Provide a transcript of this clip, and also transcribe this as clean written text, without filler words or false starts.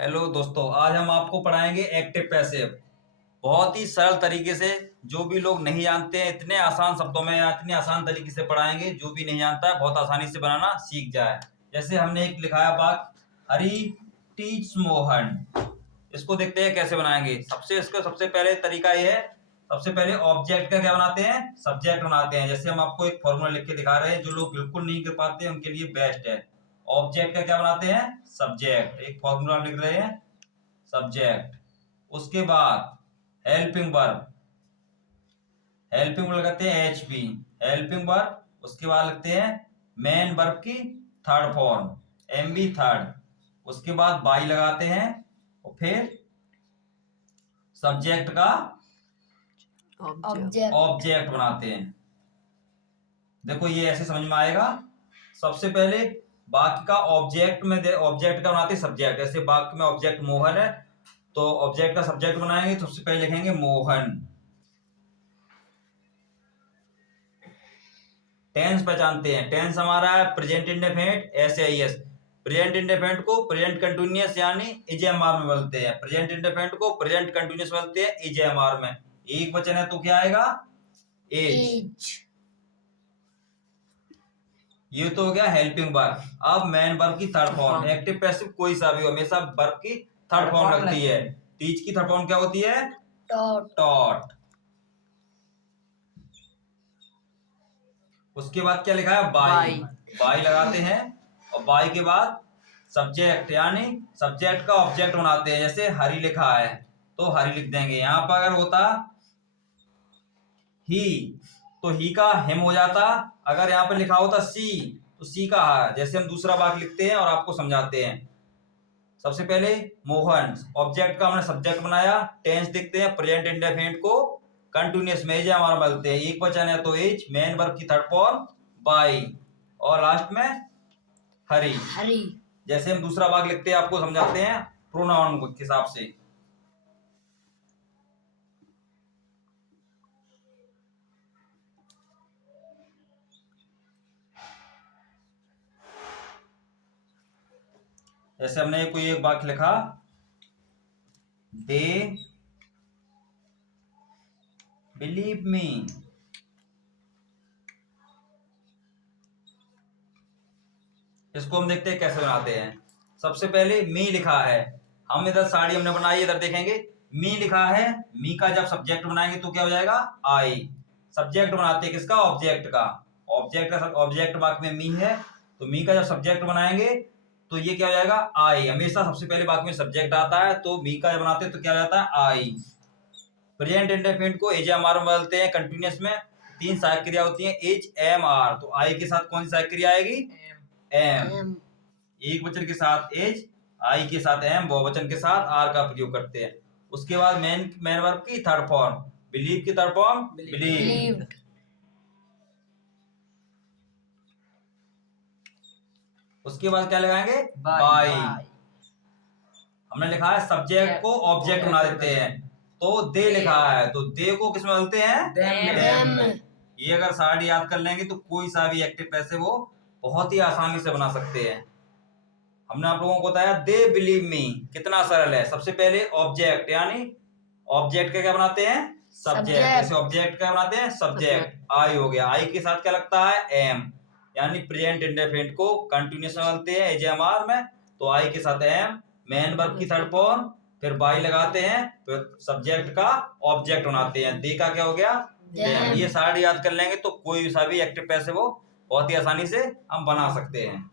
Hello दोस्तों, आज हम आपको पढ़ाएंगे एक्टिव पैसिव। बहुत ही सरल तरीके से, जो भी लोग नहीं जानते हैं इतने आसान शब्दों में या इतने आसान तरीके से पढ़ाएंगे, जो भी नहीं जानता है बहुत आसानी से बनाना सीख जाए। जैसे हमने एक लिखाया वाक्य, हरी टीच मोहन। इसको देखते हैं कैसे बनाएंगे। सबसे पहले तरीका ये है, सबसे पहले ऑब्जेक्ट का क्या बनाते हैं, सब्जेक्ट बनाते हैं। जैसे हम आपको एक फॉर्मूला लिख के दिखा रहे हैं, जो लोग बिल्कुल नहीं कर पाते हैं उनके लिए बेस्ट है। ऑब्जेक्ट का क्या बनाते हैं, सब्जेक्ट। एक फॉर्मूला लिख रहे हैं, सब्जेक्ट। उसके बाद हेल्पिंग वर्ब, हेल्पिंग वर्ब लगाते हैं एचपी, हेल्पिंग वर्ब। उसके बाद लगते हैं मेन वर्ब की थर्ड फॉर्म, एमबी थर्ड। उसके बाद बाई लगाते हैं और फिर सब्जेक्ट का ऑब्जेक्ट बनाते हैं। देखो ये ऐसे समझ में आएगा। सबसे पहले वाक्य का ऑब्जेक्ट में ऑब्जेक्ट का बनाते हैं सब्जेक्ट। जैसे वाक्य में ऑब्जेक्ट मोहन है तो ऑब्जेक्ट का सब्जेक्ट बनाएंगे तो सबसे पहले लिखेंगे मोहन। टेंस पहचानते हैं। टेंस हमारा है प्रेजेंट इंडेफिनिट, एसएआईएस। प्रेजेंट इंडेफिनिट को प्रेजेंट कंटिन्यूअस यानी इजेएमआर में बोलते हैं। प्रेजेंट इंडेफिनिट को प्रेजेंट कंटिन्यूअस बोलते हैं इजेएमआर में। एक वचन है तो क्या आएगा, एज। ये तो हो गया हेल्पिंग वर्ब। अब मेन वर्ब की थर्ड फॉर्म। एक्टिव पैसिव कोई सा भी हो, हमेशा वर्ब की थर्ड फॉर्म लगती है। टीच की थर्ड फॉर्म क्या होती है, टॉट। उसके बाद क्या लिखा है, बाई। बाई लगाते हैं और बाई के बाद सब्जेक्ट यानी सब्जेक्ट का ऑब्जेक्ट बनाते हैं। जैसे हरी लिखा है तो हरी लिख देंगे। यहां पर अगर होता ही तो ही का हिम हो जाता। अगर यहाँ पे लिखा होता सी तो सी का हा। जैसे हम दूसरा वाक्य लिखते हैं और आपको समझाते हैं। सबसे पहले मोहन, ऑब्जेक्ट का हमने सब्जेक्ट बनाया। टेंस देखते हैं, प्रेजेंट इंडेफिनिट को कंटिन्यूअस में हमारा बोलते हैं। एक वचन है तो एज, मेन वर्ब की थर्ड फॉर्म बाई और लास्ट में हरी। जैसे हम दूसरा वाक्य लिखते हैं आपको समझाते हैं प्रोनाउन के हिसाब से। जैसे हमने कोई एक वाक्य लिखा, दे बिलीव मी। इसको हम देखते हैं कैसे बनाते हैं। सबसे पहले मी लिखा है, हम इधर साड़ी हमने बनाई, इधर देखेंगे मी लिखा है। मी का जब सब्जेक्ट बनाएंगे तो क्या हो जाएगा, आई। सब्जेक्ट बनाते हैं किसका, ऑब्जेक्ट का। ऑब्जेक्ट वाक्य में मी है तो मी का जब सब्जेक्ट बनाएंगे तो ये क्या हो जाएगा, आई। हमेशा सबसे पहले वाक्य में सब्जेक्ट आता है तो मी का जब बनाते हैं तो क्या हो जाता है, आई। प्रेजेंट इंडेफिनिट को एजेएमआर में बदलते हैं। कंटिन्यूअस में तीन सहायक क्रिया होती है, एज एम आर। तो आई के साथ कौन सी सहायक क्रिया आएगी, एम। एक वचन के साथ एज, आई के साथ एम, बहुवचन के साथ आर का प्रयोग करते हैं। उसके बाद मेन वर्ब की थर्ड फॉर्म, बिलीव की थर्ड फॉर्म बिलीव। उसके बाद क्या लगाएंगे, बाई। हमने लिखा है सब्जेक्ट को ऑब्जेक्ट बना देते हैं तो दे लिखा है तो दे को किसमें बदलते हैं, देम। ये अगर सारी याद कर लेंगे तो कोई सा भी एक्टिव पैसिव वो बहुत ही आसानी से बना सकते हैं। हमने आप लोगों को बताया दे बिलीव मी कितना सरल है। सबसे पहले ऑब्जेक्ट यानी ऑब्जेक्ट का क्या बनाते हैं, सब्जेक्ट। जैसे ऑब्जेक्ट का बनाते हैं सब्जेक्ट, आई हो गया। आई के साथ क्या लगता है, एम। यानी प्रेजेंट इंडेफिनिट को कंटिन्यूअस में बोलते हैं एजेएमआर में तो आई के साथ एम, मेन वर्ब की थर्ड फॉर्म, फिर बाई लगाते हैं, फिर सब्जेक्ट का ऑब्जेक्ट बनाते हैं। दे का क्या हो गया, देम। ये सारी याद कर लेंगे तो कोई सा भी एक्टिव पैसिव वो बहुत ही आसानी से हम बना सकते हैं।